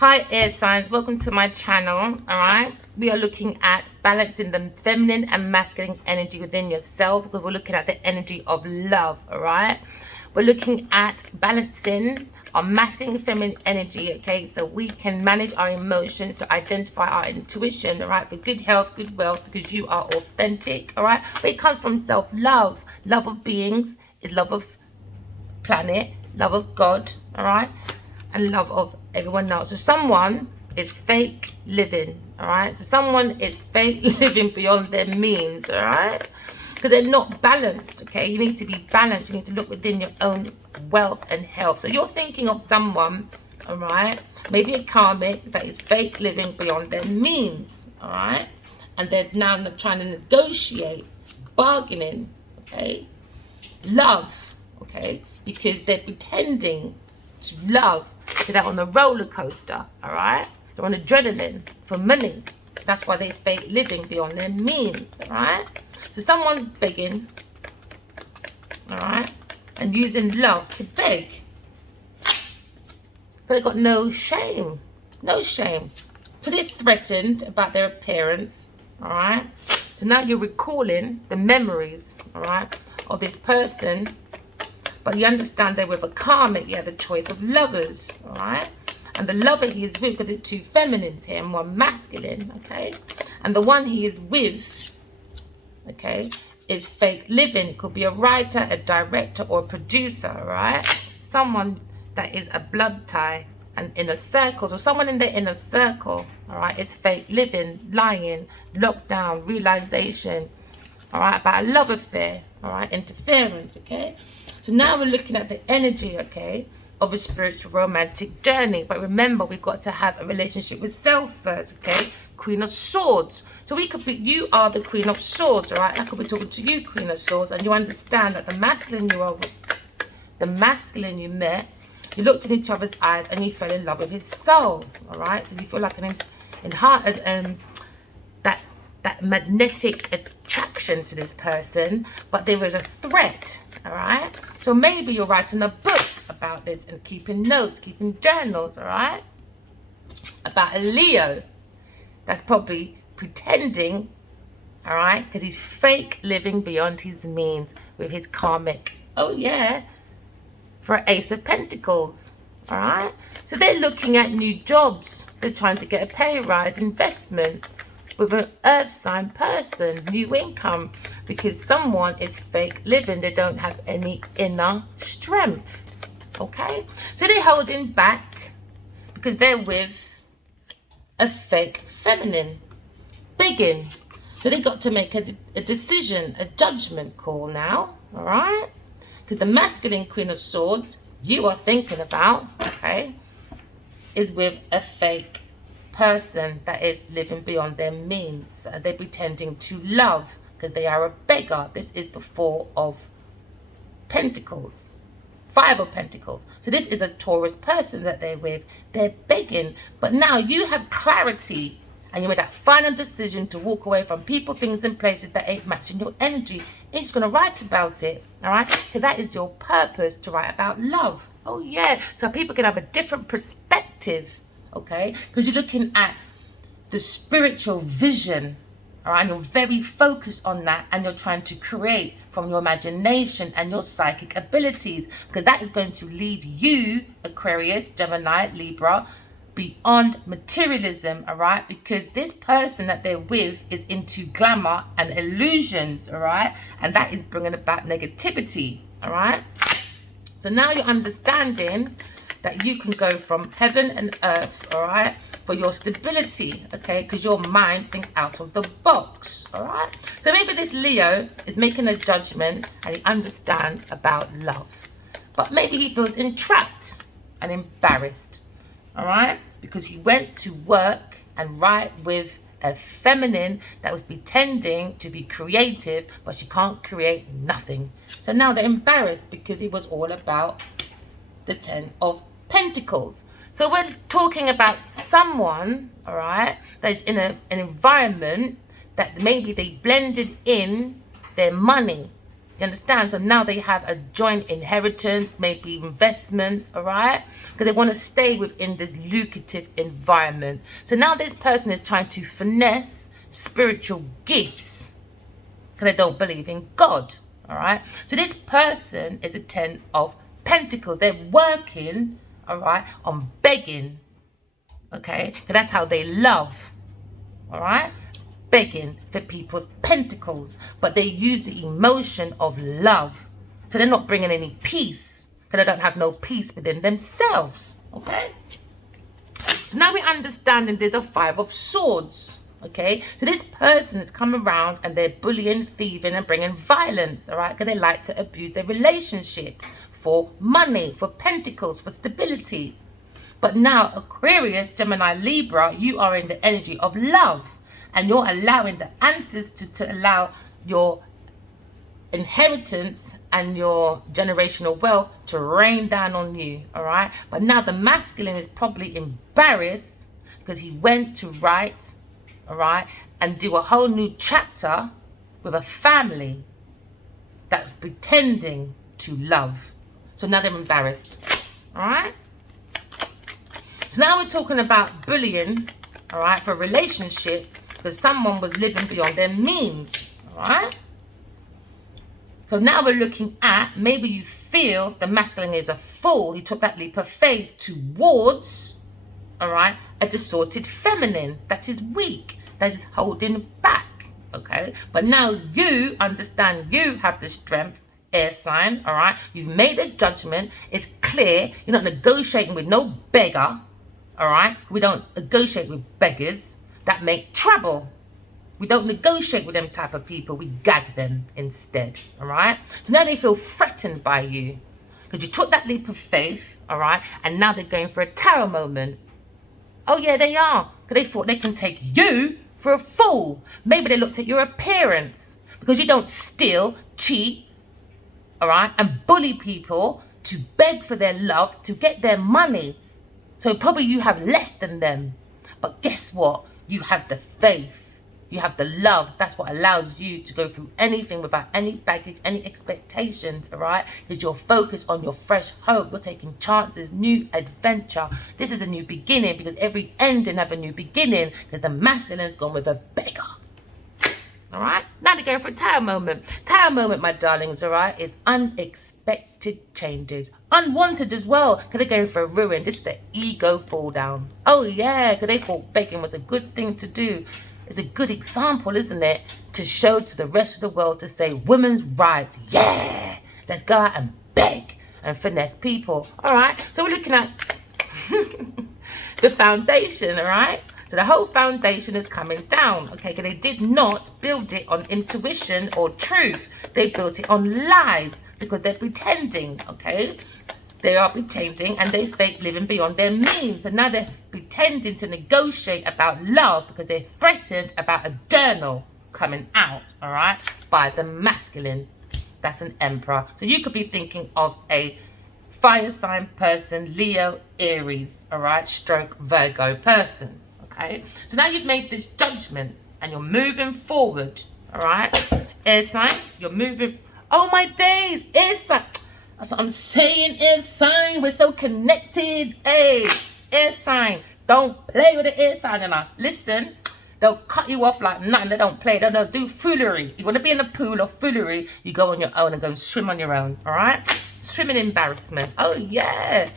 Hi air signs, welcome to my channel. All right, we are looking at balancing the feminine and masculine energy within yourself, because we're looking at the energy of love. All right, we're looking at balancing our masculine and feminine energy, okay, so we can manage our emotions, to identify our intuition, all right, for good health, good wealth, because you are authentic. All right, but it comes from self-love. Love of beings is love of planet, love of God, all right, and love of everyone else. So someone is fake living, all right, so someone is fake living beyond their means, all right, because they're not balanced. Okay, you need to be balanced. You need to look within your own wealth and health. So you're thinking of someone, all right, maybe a karmic that is fake living beyond their means, all right, and they're now trying to negotiate, bargaining, okay, love, okay, because they're pretending to love. They're on a roller coaster, all right, they're on adrenaline for money. That's why they're fake living beyond their means, all right. So someone's begging, all right, and using love to beg. So they've got no shame, no shame. So they're threatened about their appearance, all right. So now you're recalling the memories, all right, of this person, but you understand they're with a karmic. You have the choice of lovers, all right, and the lover he is with, because there's two feminines here and one masculine, okay, and the one he is with, okay, is fake living. It could be a writer, a director, or a producer, all right, someone that is a blood tie and inner circle. So someone in the inner circle, all right, is fake living, lying, lockdown, realization, all right, about a love affair, all right, interference, okay. So now we're looking at the energy, okay, of a spiritual romantic journey. But remember, we've got to have a relationship with self first, okay. Queen of Swords. So we could be, you are the Queen of Swords, all right. I could be talking to you, Queen of Swords, and you understand that the masculine you are with, the masculine you met, you looked in each other's eyes and you fell in love with his soul, all right. So you feel like that magnetic attraction to this person, but there is a threat, all right. So maybe you're writing a book about this and keeping notes, keeping journals, all right, about a Leo that's probably pretending, all right, because he's fake living beyond his means with his karmic, oh yeah, for Ace of Pentacles, all right. So they're looking at new jobs, they're trying to get a pay rise, investment with an earth sign person, new income, because someone is fake living. They don't have any inner strength, okay. So they're holding back because they're with a fake feminine, begging. So they got to make a decision, a judgment call now, all right, because the masculine Queen of Swords you are thinking about, okay, is with a fake person that is living beyond their means. They're pretending to love because they are a beggar. This is the Four of Pentacles, Five of Pentacles. So this is a Taurus person that they're with. They're begging, but now you have clarity and you made that final decision to walk away from people, things, and places that ain't matching your energy. You're just going to write about it, all right? Because that is your purpose, to write about love. Oh yeah, so people can have a different perspective, okay, because you're looking at the spiritual vision, all right, and you're very focused on that, and you're trying to create from your imagination and your psychic abilities, because that is going to lead you, Aquarius, Gemini, Libra, beyond materialism, all right, because this person that they're with is into glamour and illusions, all right, and that is bringing about negativity, all right. So now you're understanding that you can go from heaven and earth, all right, for your stability, okay, because your mind thinks out of the box, all right. So maybe this Leo is making a judgment and he understands about love, but maybe he feels entrapped and embarrassed, all right, because he went to work and write with a feminine that was pretending to be creative, but she can't create nothing. So now they're embarrassed because it was all about the Ten of Pentacles. So we're talking about someone, all right, that's in an environment that maybe they blended in their money, You understand? So now they have a joint inheritance, maybe investments, all right? Because they want to stay within this lucrative environment. So now this person is trying to finesse spiritual gifts because they don't believe in God, all right? So this person is a 10 of Pentacles. They're working, all right, on begging, okay? Because that's how they love, all right? Begging for people's pentacles, but they use the emotion of love. So they're not bringing any peace because they don't have no peace within themselves, okay? So now we're understanding there's a 5 of Swords, okay? So this person has come around and they're bullying, thieving, and bringing violence, all right? Because they like to abuse their relationships for money, for pentacles, for stability. But now Aquarius, Gemini, Libra, you are in the energy of love. And you're allowing the ancestors to allow your inheritance and your generational wealth to rain down on you, all right? But now the masculine is probably embarrassed because he went to write, all right, and do a whole new chapter with a family that's pretending to love. So now they're embarrassed, all right? So now we're talking about bullying, all right, for a relationship, because someone was living beyond their means, all right? So now we're looking at, maybe you feel the masculine is a fool. He took that leap of faith towards, all right, a distorted feminine that is weak, that is holding back, okay? But now you understand you have the strength, air sign, all right? You've made a judgment. It's clear. You're not negotiating with no beggar, all right? We don't negotiate with beggars that make trouble. We don't negotiate with them type of people. We gag them instead, all right? So now they feel threatened by you because you took that leap of faith, all right? And now they're going for a tarot moment. Oh, yeah, they are. Because they thought they can take you for a fool. Maybe they looked at your appearance because you don't steal, cheat, all right, and bully people to beg for their love, to get their money. So probably you have less than them. But guess what? You have the faith. You have the love. That's what allows you to go through anything without any baggage, any expectations, all right? Because you're focused on your fresh hope. You're taking chances, new adventure. This is a new beginning because every ending have a new beginning because the masculine's gone with a beggar. All right? Now they're going for a tarot moment. Tarot moment, my darlings, all right, is unexpected changes. Unwanted as well, because they're going for a ruin. This is the ego fall down. Oh, yeah, because they thought begging was a good thing to do. It's a good example, isn't it, to show to the rest of the world to say women's rights. Yeah, let's go out and beg and finesse people. All right, so we're looking at the foundation, all right? So the whole foundation is coming down, okay? Because they did not build it on intuition or truth. They built it on lies because they're pretending, okay? They are pretending and they fake living beyond their means. And now they're pretending to negotiate about love because they're threatened about a journal coming out, all right, by the masculine. That's an emperor. So you could be thinking of a fire sign person, Leo, Aries, all right, stroke Virgo person. Okay, so now you've made this judgment and you're moving forward, all right? Air sign, you're moving. Oh, my days, air sign. That's what I'm saying, air sign. We're so connected. Hey, air sign. Don't play with the air sign, you know. Listen, they'll cut you off like nothing. They don't play. They don't do foolery. You want to be in the pool of foolery, you go on your own and go and swim on your own, all right? Swim in embarrassment. Oh, yeah.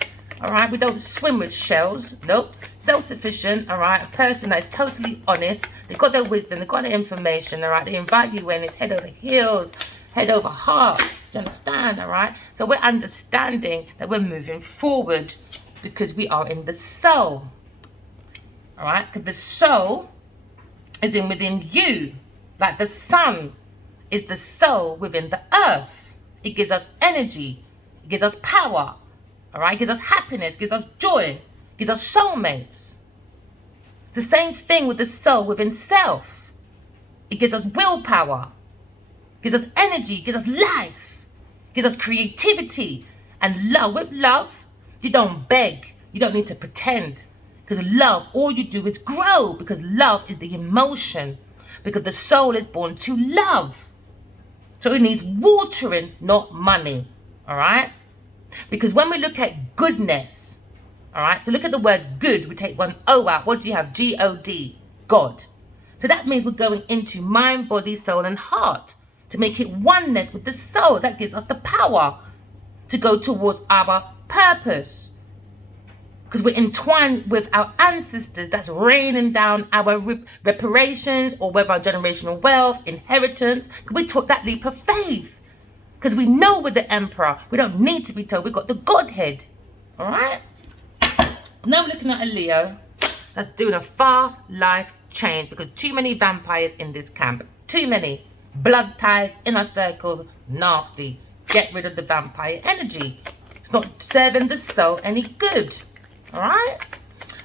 All right, we don't swim with shells. Nope. Self-sufficient, all right? A person that is totally honest. They've got their wisdom. They've got their information, all right? They invite you in. It's head over heels, head over heart. Do you understand, all right? So we're understanding that we're moving forward because we are in the soul, all right? Because the soul is in within you. Like the sun is the soul within the earth. It gives us energy. It gives us power. All right, gives us happiness, gives us joy, gives us soulmates. The same thing with the soul within self. It gives us willpower, gives us energy, gives us life, gives us creativity and love. With love, you don't beg, you don't need to pretend. Because love, all you do is grow because love is the emotion. Because the soul is born to love. So it needs watering, not money. All right? Because when we look at goodness, all right, so look at the word good. We take one O out. What do you have? G-O-D, God. So that means we're going into mind, body, soul, and heart to make it oneness with the soul. That gives us the power to go towards our purpose. Because we're entwined with our ancestors. That's raining down our reparations, or whether our generational wealth, inheritance. We took that leap of faith. Because we know we're the emperor. We don't need to be told. We've got the Godhead. All right? Now we're looking at a Leo that's doing a fast life change, because too many vampires in this camp. Too many. Blood ties, inner circles, nasty. Get rid of the vampire energy. It's not serving the soul any good. All right?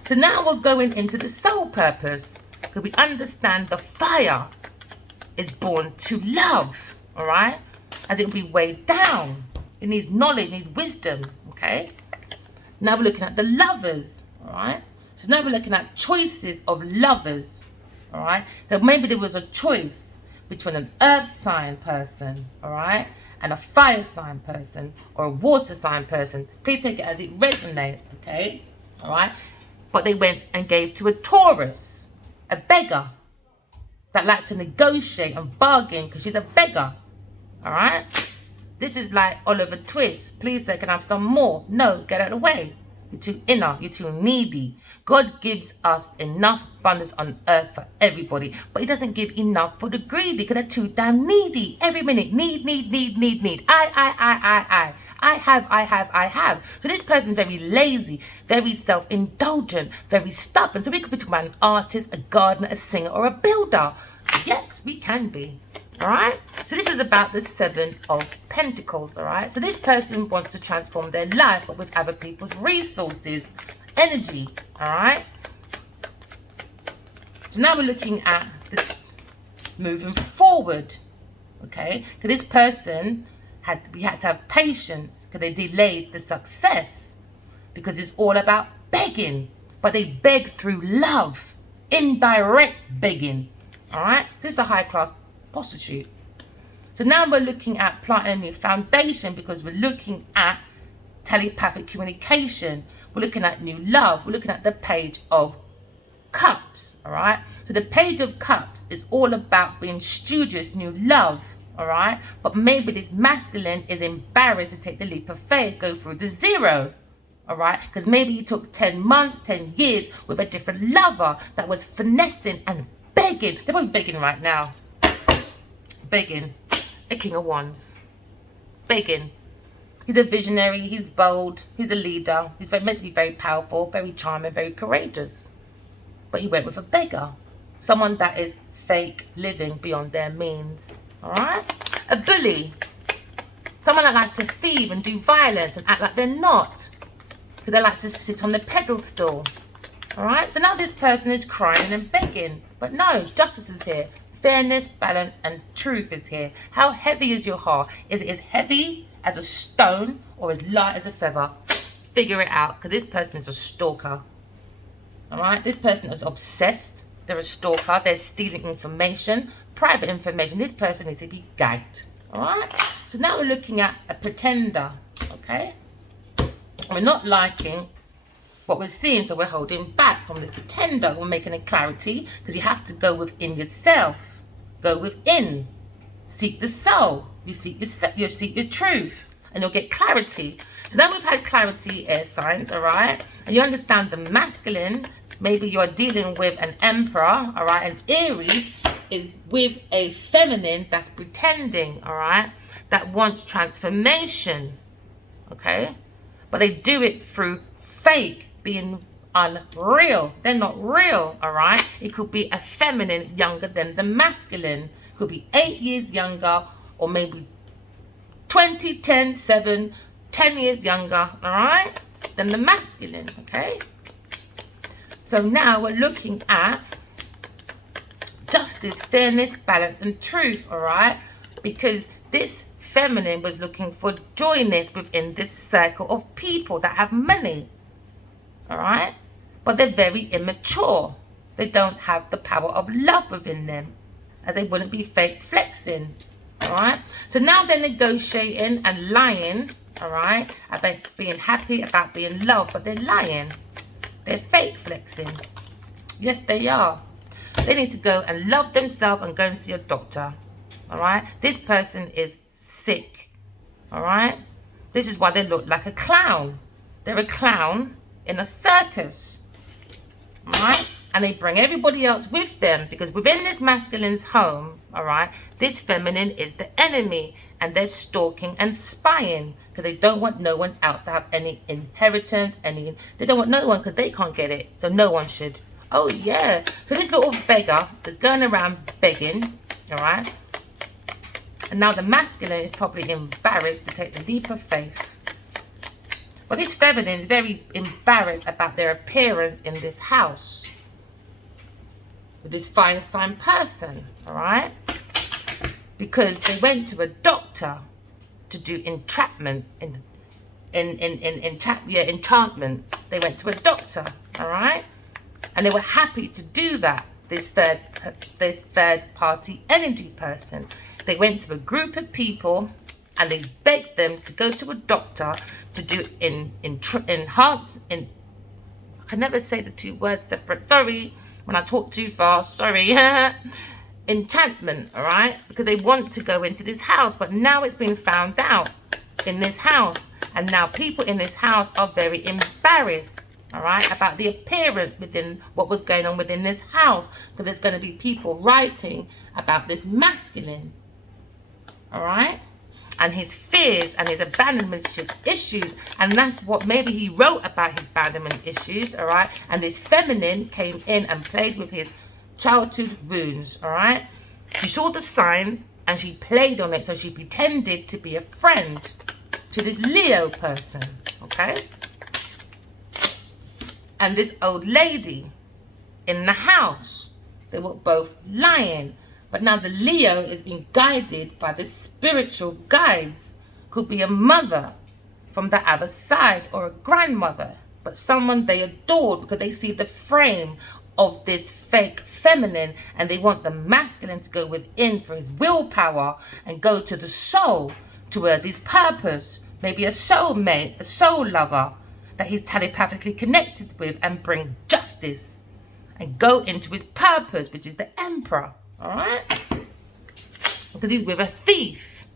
So now we're going into the soul purpose, because we understand the fire is born to love. All right? As it will be weighed down. It needs knowledge, it needs wisdom. Okay? Now we're looking at the lovers. All right? So now we're looking at choices of lovers. All right? So maybe there was a choice between an earth sign person, all right, and a fire sign person, or a water sign person. Please take it as it resonates, okay? All right? But they went and gave to a Taurus, a beggar that likes to negotiate and bargain, because she's a beggar. All right? This is like Oliver Twist. Please, they can have some more. No, get out of the way. You're too inner. You're too needy. God gives us enough abundance on earth for everybody, but he doesn't give enough for the greedy, because they're too damn needy. Every minute, need. I have. So this person's very lazy, very self-indulgent, very stubborn. So we could be talking about an artist, a gardener, a singer, or a builder. Yes, we can be. All right? So this is about the Seven of Pentacles, all right? So this person wants to transform their life, but with other people's resources, energy, all right? So now we're looking at the moving forward, okay? Because this person, we had to have patience, because they delayed the success, because it's all about begging, but they beg through love, indirect begging, all right? So this is a high-class prostitute. So now we're looking at planting a new foundation, because we're looking at telepathic communication. We're looking at new love. We're looking at the Page of Cups, all right? So the Page of Cups is all about being studious, new love, all right? But maybe this masculine is embarrassed to take the leap of faith, go through the zero, all right? Because maybe he took 10 months, 10 years with a different lover that was finessing and begging. They're both begging right now. Begging. A King of Wands. Begging. He's a visionary. He's bold. He's a leader. He's meant to be very powerful, very charming, very courageous. But he went with a beggar. Someone that is fake, living beyond their means. All right? A bully. Someone that likes to thieve and do violence and act like they're not. Because they like to sit on the pedestal. All right? So now this person is crying and begging. But no, justice is here. Fairness, balance, and truth is here. How heavy is your heart? Is it as heavy as a stone or as light as a feather? Figure it out, because this person is a stalker. All right? This person is obsessed. They're a stalker. They're stealing information, private information. This person needs to be gagged. All right? So now we're looking at a pretender. Okay? We're not liking what we're seeing, so we're holding back from this pretender. We're making a clarity, because you have to go within yourself. Go within. Seek the soul. You seek your truth, and you'll get clarity. So now we've had clarity, air signs, all right? And you understand the masculine. Maybe you're dealing with an emperor, all right? And Aries is with a feminine that's pretending, all right? That wants transformation, okay? But they do it through fake, being unreal. They're not real, all right? It could be a feminine younger than the masculine. Could be 8 years younger, or maybe 20, 10, 7, 10 years younger, all right, than the masculine, okay? So now we're looking at justice, fairness, balance, and truth, all right? Because this feminine was looking for joyness within this circle of people that have money. All right? But they're very immature. They don't have the power of love within them, as they wouldn't be fake flexing. All right. So now they're negotiating and lying. All right. About being happy, about being loved, but they're lying. They're fake flexing. Yes, they are. They need to go and love themselves and go and see a doctor. All right. This person is sick. All right. This is why they look like a clown. They're a clown in a circus. All right. And they bring everybody else with them, because within this masculine's home, all right, this feminine is the enemy, and they're stalking and spying because they don't want no one else to have any inheritance, they don't want no one, because they can't get it, so no one should. Oh yeah. So this little beggar that's going around begging, all right, and now the masculine is probably embarrassed to take the leap of faith. But this feminine is very embarrassed about their appearance in this house with this fire sign person, all right? Because they went to a doctor to do entrapment, enchantment. They went to a doctor, all right? And they were happy to do that, this third party energy person. They went to a group of people and they begged them to go to a doctor to do I can never say the two words separate. Sorry, when I talk too fast, sorry. Enchantment, all right? Because they want to go into this house, but now it's been found out in this house. And now people in this house are very embarrassed, all right, about the appearance within what was going on within this house. Because there's going to be people writing about this masculine, all right? And his fears and his abandonmentship issues. And that's what maybe he wrote about, his abandonment issues, all right? And this feminine came in and played with his childhood wounds, all right? She saw the signs and she played on it. So she pretended to be a friend to this Leo person, okay? And this old lady in the house, they were both lying. But now the Leo is being guided by the spiritual guides. Could be a mother from the other side or a grandmother, but someone they adored because they see the frame of this fake feminine, and they want the masculine to go within for his willpower and go to the soul, towards his purpose, maybe a soulmate, a soul lover that he's telepathically connected with, and bring justice and go into his purpose, which is the emperor. All right, because he's with a thief.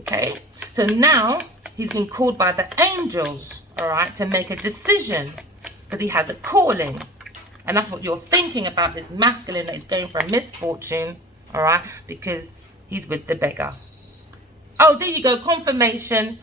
Okay, so now he's been called by the angels, all right, to make a decision because he has a calling. And that's what you're thinking about, this masculine that is going for a misfortune, all right, because he's with the beggar. Oh, there you go, confirmation.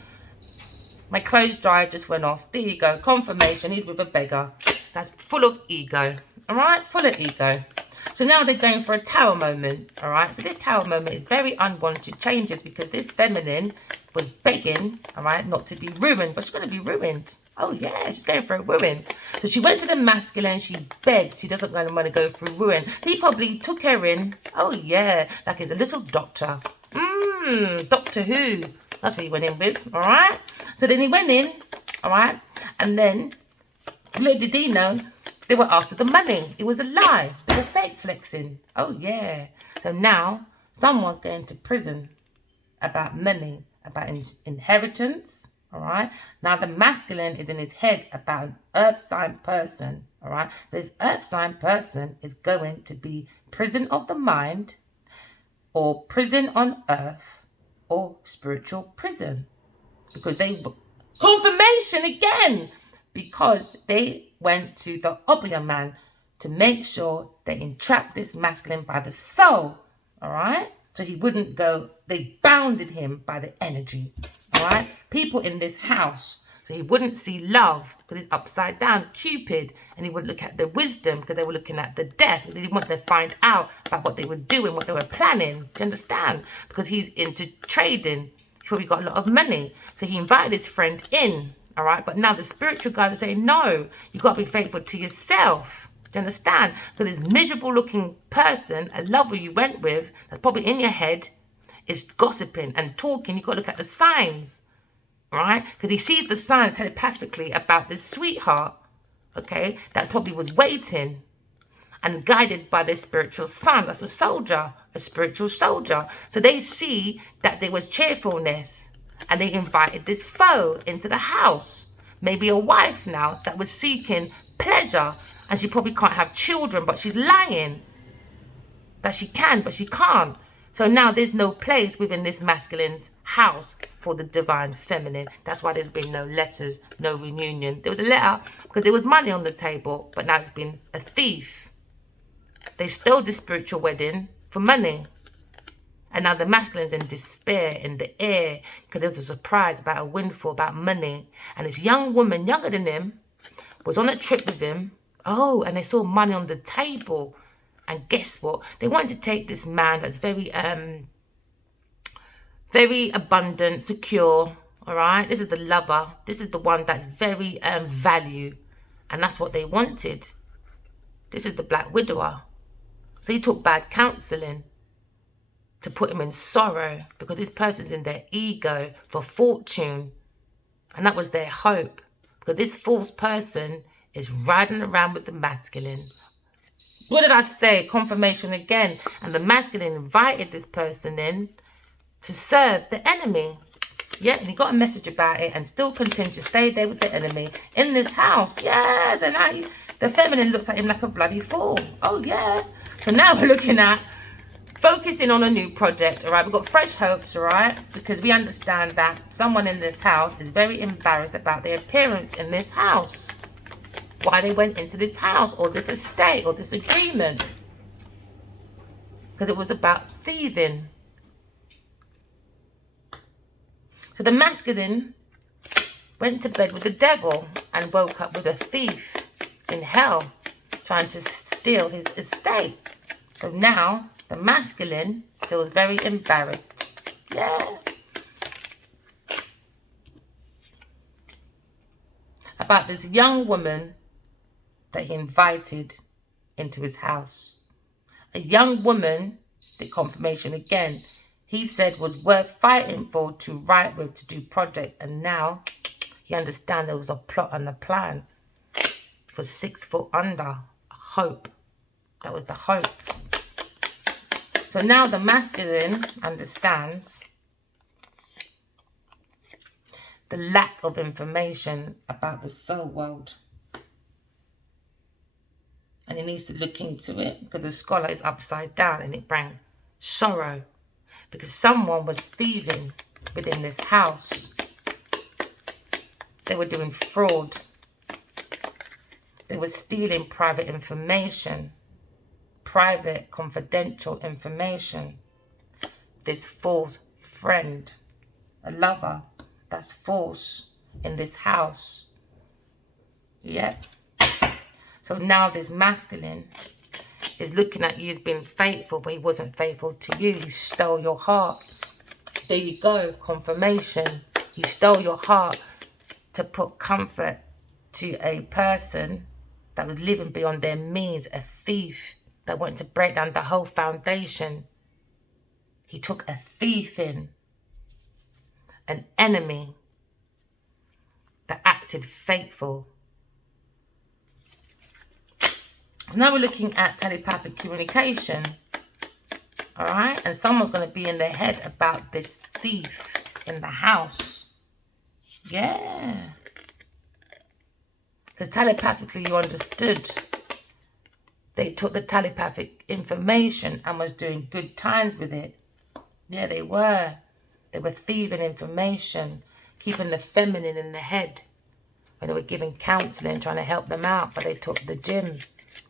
My clothes dryer just went off. There you go, confirmation. He's with a beggar. That's full of ego, all right, full of ego. So now they're going for a tower moment, all right? So this tower moment is very unwanted changes because this feminine was begging, all right, not to be ruined, but she's going to be ruined. Oh, yeah, she's going for a ruin. So she went to the masculine, she begged, she doesn't want to go through ruin. He probably took her in, oh, yeah, like he's a little doctor. Doctor Who, that's what he went in with, all right? So then he went in, all right, and then, little did he know, they were after the money. It was a lie. They were fake flexing. Oh, yeah. So now someone's going to prison about money, about inheritance, all right? Now the masculine is in his head about an earth sign person, all right? This earth sign person is going to be prison of the mind, or prison on earth, or spiritual prison. Because they... Confirmation again! Because they went to the Obeah man to make sure they entrapped this masculine by the soul, all right? So he wouldn't go, they bounded him by the energy, all right? People in this house, so he wouldn't see love because it's upside down, Cupid, and he would look at the wisdom because they were looking at the death. They didn't want to find out about what they were doing, what they were planning, do you understand? Because he's into trading, he probably got a lot of money. So he invited his friend in, all right, but now the spiritual guys are saying, no, you've got to be faithful to yourself. Do you understand? So this miserable looking person, a lover you went with, that's probably in your head, is gossiping and talking. You've got to look at the signs, all right? Because he sees the signs telepathically about this sweetheart, okay, that probably was waiting. and guided by their spiritual son. That's a soldier, a spiritual soldier. So they see that there was cheerfulness, and they invited this foe into the house. Maybe a wife now that was seeking pleasure, and she probably can't have children, but she's lying that she can, but she can't. So now there's no place within this masculine's house for the divine feminine. That's why there's been no letters, no reunion. There was a letter because there was money on the table, but now it's been a thief. They stole the spiritual wedding for money. And now the masculine's in despair, in the air, because there was a surprise about a windfall, about money. And this young woman, younger than him, was on a trip with him. Oh, and they saw money on the table. And guess what? They wanted to take this man that's very abundant, secure. All right? This is the lover. This is the one that's very value. And that's what they wanted. This is the Black Widower. So he took bad counseling to put him in sorrow because this person's in their ego for fortune. And that was their hope. Because this false person is riding around with the masculine. What did I say? Confirmation again. And the masculine invited this person in to serve the enemy. Yeah, and he got a message about it and still continued to stay there with the enemy in this house. Yes, and now the feminine looks at him like a bloody fool. Oh, yeah. So now we're looking at focusing on a new project, all right? We've got fresh hopes, all right? Because we understand that someone in this house is very embarrassed about their appearance in this house. Why they went into this house or this estate or this agreement. Because it was about thieving. So the masculine went to bed with the devil and woke up with a thief in hell trying to steal his estate. So now the masculine feels very embarrassed. Yeah. About this young woman that he invited into his house. A young woman, the confirmation again, he said was worth fighting for, to write with, to do projects. And now he understands there was a plot and a plan for 6 foot under. Hope. That was the hope. So now the masculine understands the lack of information about the soul world. And he needs to look into it because the scholar is upside down and it brought sorrow. Because someone was thieving within this house. They were doing fraud. They were stealing private information. Private, confidential information. This false friend, a lover that's false in this house. Yep. So now this masculine is looking at you as being faithful, but he wasn't faithful to you. He stole your heart. There you go, confirmation. He stole your heart to put comfort to a person that was living beyond their means, a thief that wanted to break down the whole foundation. He took a thief in, an enemy that acted faithful. So now we're looking at telepathic communication. All right? And someone's going to be in their head about this thief in the house. Yeah. Because telepathically you understood. They took the telepathic information and was doing good times with it. Yeah, they were. They were thieving information, keeping the feminine in the head. When they were giving counseling, trying to help them out, but they took the gym.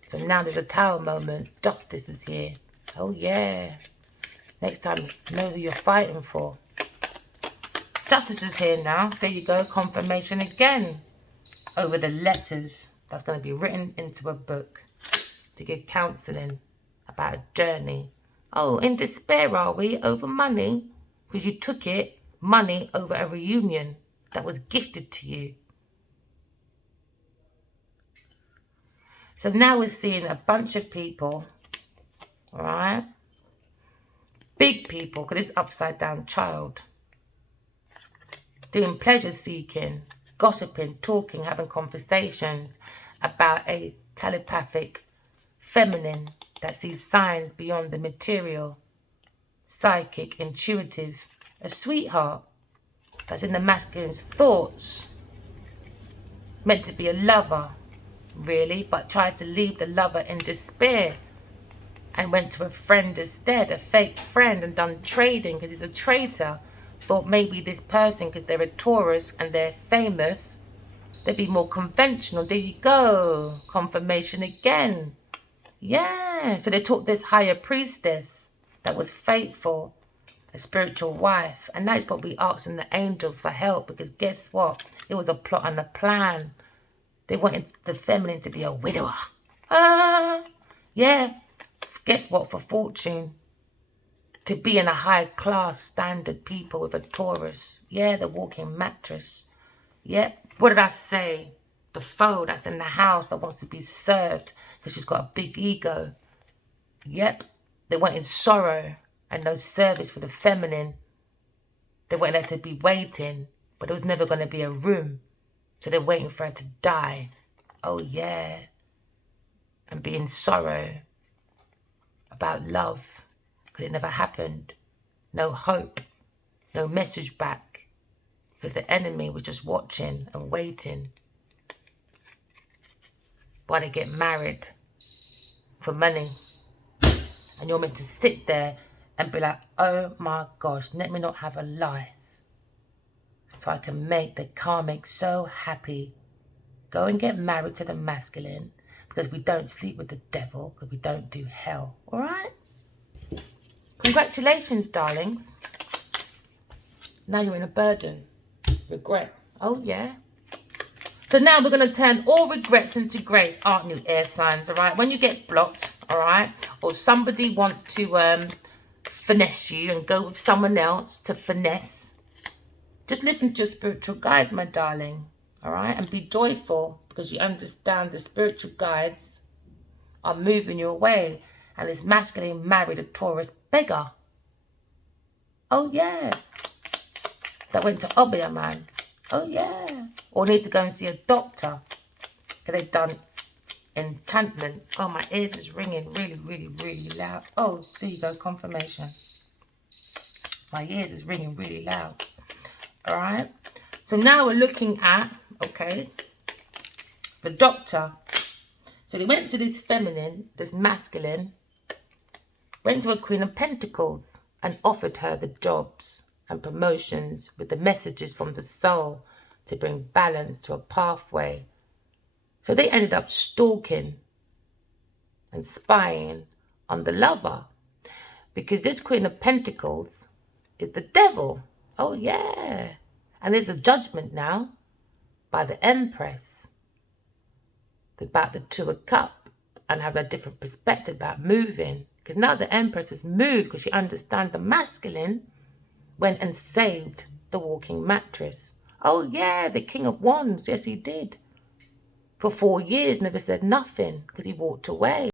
So now there's a tower moment. Justice is here. Oh, yeah. Next time, know who you're fighting for. Justice is here now. There you go. Confirmation again. Over the letters that's going to be written into a book to give counseling about a journey. Oh, in despair are we over money? Because you took it, money, over a reunion that was gifted to you. So now we're seeing a bunch of people, all right? Big people, because it's upside down child. Doing pleasure seeking, gossiping, talking, having conversations about a telepathic feminine that sees signs beyond the material, psychic, intuitive, a sweetheart that's in the masculine's thoughts, meant to be a lover, really, but tried to leave the lover in despair and went to a friend instead, a fake friend, and done trading because he's a traitor. Thought maybe this person, because they're a Taurus and they're famous, they'd be more conventional. There you go. Confirmation again. Yeah. So they took this higher priestess that was faithful, a spiritual wife. And that's what we asking the angels for help, because guess what? It was a plot and a plan. They wanted the feminine to be a widower. Yeah. Guess what? For fortune. To be in a high class standard people with a Taurus. Yeah, the walking mattress. Yep. What did I say? The foe that's in the house that wants to be served because she's got a big ego. Yep. They wanted sorrow and no service for the feminine. They wanted her to be waiting, but there was never going to be a room. So they're waiting for her to die. Oh, yeah. And be in sorrow about love, because it never happened. No hope, no message back, because the enemy was just watching and waiting while they get married for money. And you're meant to sit there and be like, oh my gosh, let me not have a life so I can make the karmic so happy. Go and get married to the masculine, because we don't sleep with the devil, because we don't do hell. All right? Congratulations, darlings. Now you're in a burden. Regret. Oh, yeah. So now we're going to turn all regrets into grace, aren't you, air signs, all right? When you get blocked, all right, or somebody wants to finesse you and go with someone else to finesse, just listen to your spiritual guides, my darling, all right? And be joyful, because you understand the spiritual guides are moving you away. And this masculine married a Taurus beggar. Oh, yeah. That went to Obia, man. Oh, yeah. Or need to go and see a doctor, because they've done enchantment. Oh, my ears is ringing really, really, really loud. Oh, there you go, confirmation. My ears is ringing really loud. All right. So now we're looking at, okay, the doctor. So they went to this feminine, this masculine, went to a Queen of Pentacles and offered her the jobs and promotions with the messages from the soul to bring balance to a pathway. So they ended up stalking and spying on the lover, because this Queen of Pentacles is the devil. Oh, yeah. And there's a judgment now by the Empress about the Two of Cups, and have a different perspective about moving. Because now the Empress has moved, because she understands the masculine went and saved the walking mattress. Oh, yeah, the King of Wands. Yes, he did. For 4 years, never said nothing, because he walked away.